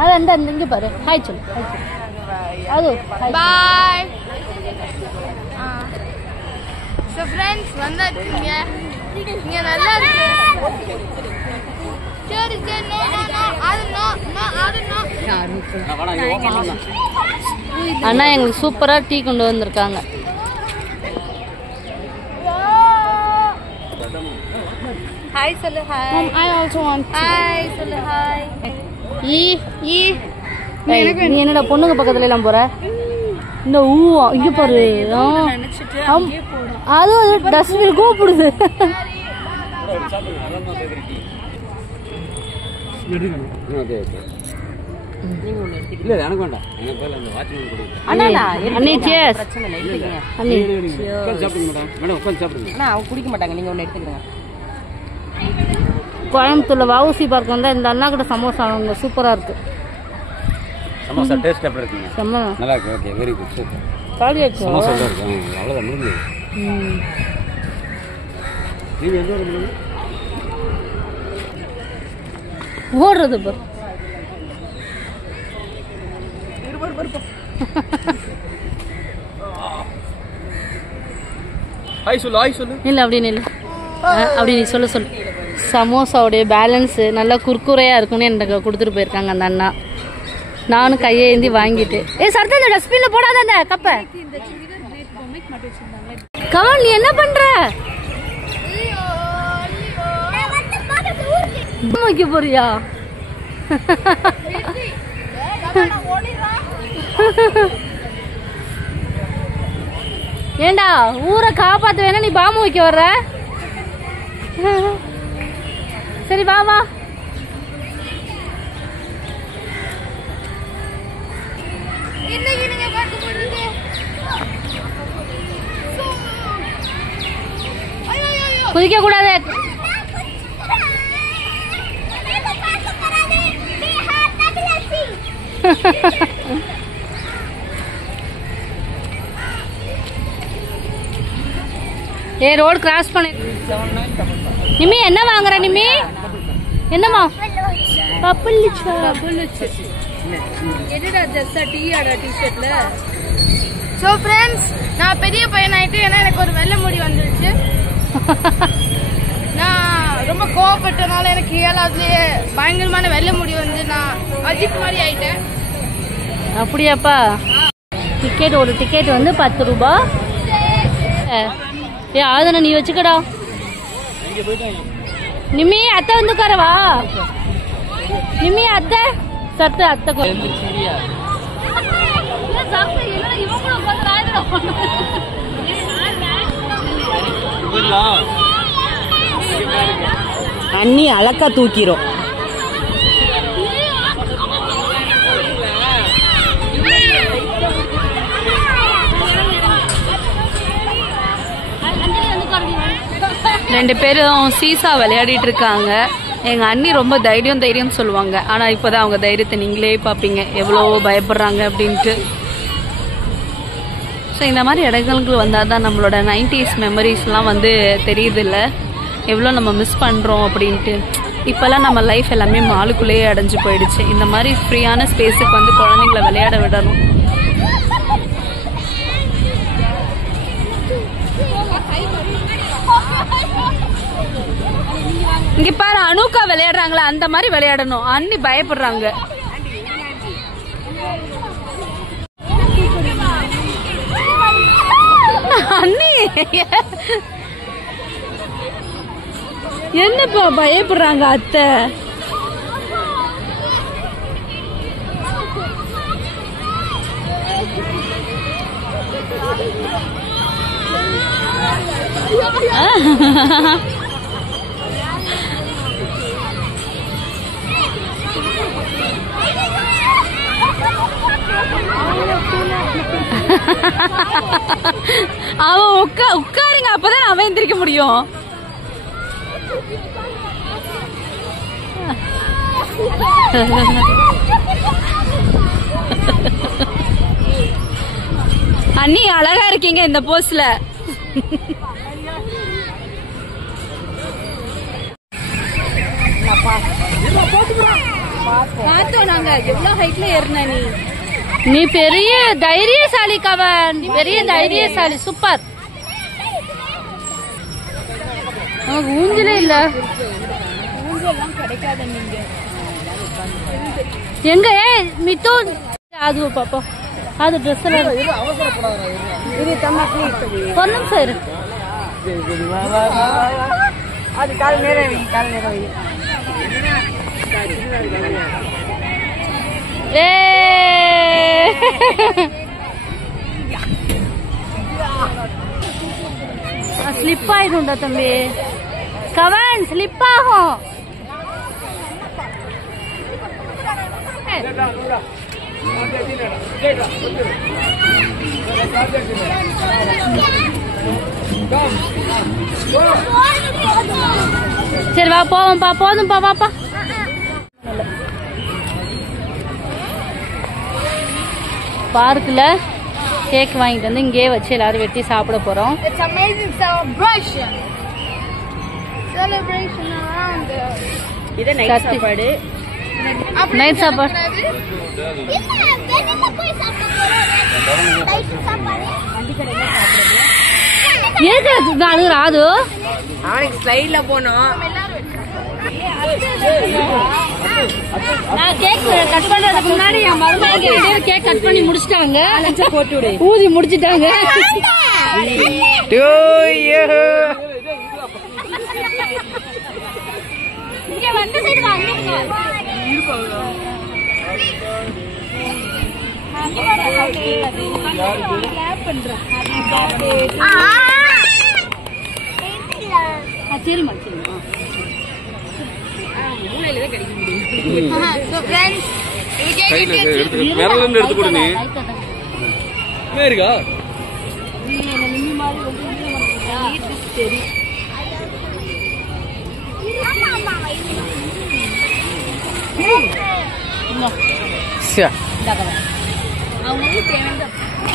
அது அந்த இங்க பாரு. ஹாய் சொல்லு. அது பாய். சோ फ्रेंड्स வந்தாச்சுங்க. இங்க நல்லா இருக்கு. சரி சரி நோ அது நோ அண்ணா எங்களுக்கு சூப்பரா டீ கொண்டு வந்திருக்காங்க. ஹாய் சொல்லு. Hi. I also want hi சொல்லு. ஹாய். நீ என்னடா பொண்ணுங்க பக்கத்துல எல்லாம் போற? இந்த இங்க பாரு. அது டஸ்ட்பின் கூப்பிடுது. கோயம்புத்தூர்ல வவுசி பார்க் வந்தா இந்த அண்ணா கிட்ட சமோசா அவங்க சூப்பரா இருக்கு. சமோசா டேஸ்ட் எப்படி இருக்குங்க? நல்லா இருக்கு. Okay, very good, super. காலியாச்சு. சமோசா இருக்கு. அவ்வளவுதான் முடிஞ்சது. நீங்க எந்த ஊர்ல இருக்கீங்க? ஓடுறது பாரு. ஹாய் சொல்லு. ஹாய் சொல்லு. இல்ல அப்படி இல்ல. அப்படி நீ சொல்லு. சமோசாவுடைய பேலன்ஸ் நல்லா குர்குரையா இருக்குன்னு எனக்கு கொடுத்துட்டு போயிருக்காங்க அந்த அண்ணா. நானும் கையை ஏந்தி வாங்கிட்டு சரத்தா இந்த டஸ்ட்பின்ல போடாத அந்த கப்ப. கவன் நீ என்ன பண்ற? வைக்க போறியா? ஏண்டா ஊரை காப்பாத்த வேணா நீ பாம்பு வைக்க வர்ற? சரி வா வா. குதிக்க கூடாது. ரோடு கிராஸ் பண்ணி நிமி என்ன வாங்குற? நிமி என்னமா? சோ ஃப்ரெண்ட்ஸ் நான் பெரிய பையன் ஆயிட்டு ஏன்னா எனக்கு ஒரு வெள்ளை முடி வந்துருச்சு. நான் ரொம்ப கோவப்பட்டனால எனக்கு 7ஆவதுலயே பயங்கரமான வெள்ளை முடி வந்து நான் அஜித் மாதிரி ஆயிட்டேன். அப்படியாப்பா? டிக்கெட் ஒரு டிக்கெட் வந்து 10 ரூபாய். ஆதன நீ வச்சுக்கடா. நிமி அத்தை வந்து உட்காரவா? நிமி அத்தை சத்து அத்தை அண்ணி அழகா தூக்கிறோம். ரெண்டு பேரும் சீசா விளையாடிட்டு இருக்காங்க. எங்க அண்ணி ரொம்ப தைரியம் சொல்லுவாங்க. ஆனா இப்பதான் அவங்க தைரியத்தை நீங்களே பாப்பீங்க எவ்வளவு பயப்படுறாங்க அப்படின்ட்டு. ஸோ இந்த மாதிரி இடங்களுக்கு வந்தால் தான் நம்மளோட 90s மெமரிஸ்லாம் வந்து தெரியுது இல்லை எவ்வளோ நம்ம மிஸ் பண்ணுறோம் அப்படின்ட்டு. இப்போல்லாம் நம்ம லைஃப் எல்லாமே மாலுக்குள்ளேயே அடைஞ்சு போயிடுச்சு. இந்த மாதிரி ஃப்ரீயான ஸ்பேஸுக்கு வந்து குழந்தைங்களை விளையாட விடணும். இங்க பாரு அனுக்கா விளையாடுறாங்களா அந்த மாதிரி விளையாடணும். அண்ணி பயப்படுறாங்க. அண்ணி என்னப்பா பயப்படுறாங்க அத்தை? அவன் உட்காருங்க அப்பதான் அவன் எந்திரிக்க முடியும். அண்ணி அழகா இருக்கீங்க இந்த போஸ்ட்ல. பார்த்தோம் நாங்க. எவ்வளவு ஹைட்ல ஏறின நீ பெரிய தைரியசாலி கவன், பெரிய தைரியசாலி. சூப்பர். ஊஞ்சலே இல்ல, ஊஞ்சல்லாம் கிடைக்காத. நீங்க எங்க மித்தோ அது பாப்பா, அது ட்ரெஸ் எல்லாம் ஒரு நிமிஷம் இரு. அது கால் நேரம் வை, கால் நேரம் வை. ஸ்லிப் ஆயிடும்டா தம்பி. கவன் ஸ்லிப் ஆகும். சரி வா போவோம்ப்பா, போதும்பா, வாப்பா. பார்க்ல கேக் வாங்கிட்டு வந்து இங்கே வச்சு எல்லாரும் வெட்டி சாப்பிட போறோம். It's amazing celebration. Celebration around us. இது நைட் சாப்பாடு. நைட் சாப்பாடு. ஏது அது ராது அவனுக்கு ஸ்லைட்ல போனோம். நான் கேக் கட் பண்றதுக்கு முன்னாடி என் மருமகன் கேக் கட் பண்ணி முடிச்சிட்டாங்க. போட்டு விடு. ஊதி முடிச்சிட்டாங்க. இங்க வந்து சைடு வாங்க.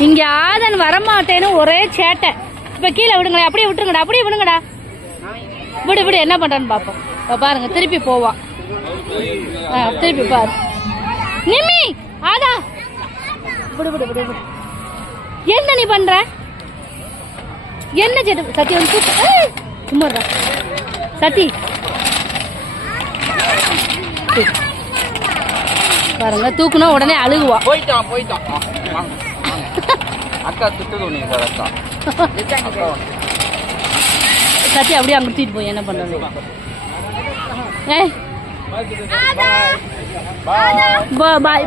இங்க ஆதன் வரமாட்டேன்னு ஒரே சேட்டை. இப்ப கீழே விடுங்களேன், அப்படியே விட்டுருங்கடா, அப்படியே விடுங்கடா. விடு விடு, என்ன பண்றான்னு பாப்போம். பாருங்க, திருப்பி போவான். திருப்பி பாரு. நிம்மி ஆதா, விடு விடு விடு விடு. என்ன நீ பண்ற? என்ன சேட்டு? சத்தி வந்து சும்மாடா சத்தி. பாருங்க, தூக்குனா உடனே அழுகுவா. போயிட்டான் போயிட்டான். அக்கா திட்டுது நீங்க சார். அக்கா சத்தி அப்படியே அங்க தூக்கிட்டு போய் என்ன பண்றது?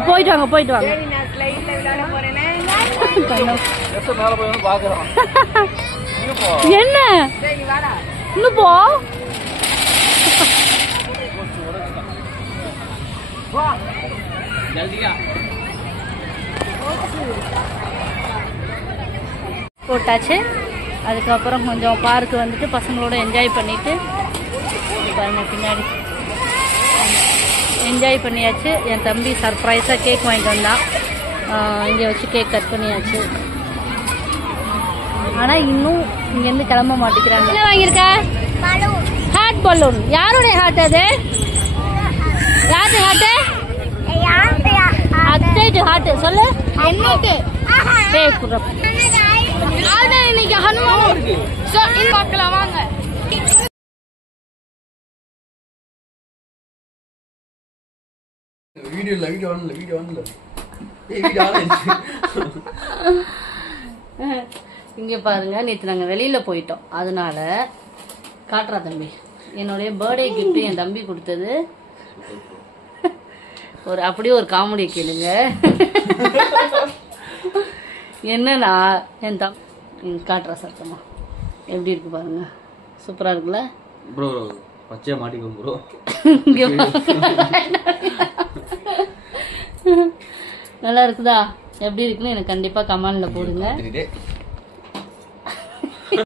போயிட்டு வாங்க, போயிட்டு வாங்க. என்ன இன்னும் போ. போட்டாச்சு. அதுக்கப்புறம் கொஞ்சம் பார்க்கு வந்துட்டு பசங்களோட என்ஜாய் பண்ணிட்டு பாருங்க, பின்னாடி என்ஜாய் பண்ணியாச்சு. என் தம்பி சர்ப்ரைஸாக கேக் வாங்கிட்டு வந்தான். இங்கே வச்சு கேக் கட் பண்ணியாச்சு. ஆனால் இன்னும் இங்கேருந்து கிளம்ப மாட்டேங்கிறாங்க. என்ன வாங்கியிருக்க? Heart balloon. யாருடைய ஹார்ட் அது? யாரு ஹார்ட்? அத்தை ஹார்ட். சொல்லு. இன்னைக்கு ஹனுமான் பார்க்கலாம் வாங்க. இங்க பாருங்க, நேற்று நாங்க வெளியில போயிட்டோம். அதனால காட்டுறா தம்பி, என்னுடைய பர்த்டே கிஃப்ட் என் தம்பி கொடுத்தது. ஒரு அப்படியே ஒரு காமெடி கேளுங்க. என்னன்னா என் காட்டுறா சத்தமா எப்படி இருக்கு பாருங்க. சூப்பரா இருக்குல்ல ப்ரோ? பச்சையா மாட்டிக்கும் ப்ரோ. நல்லா இருக்குதா? எப்படி இருக்குன்னு எனக்கு கண்டிப்பா கமெண்ட்ல போடுங்க.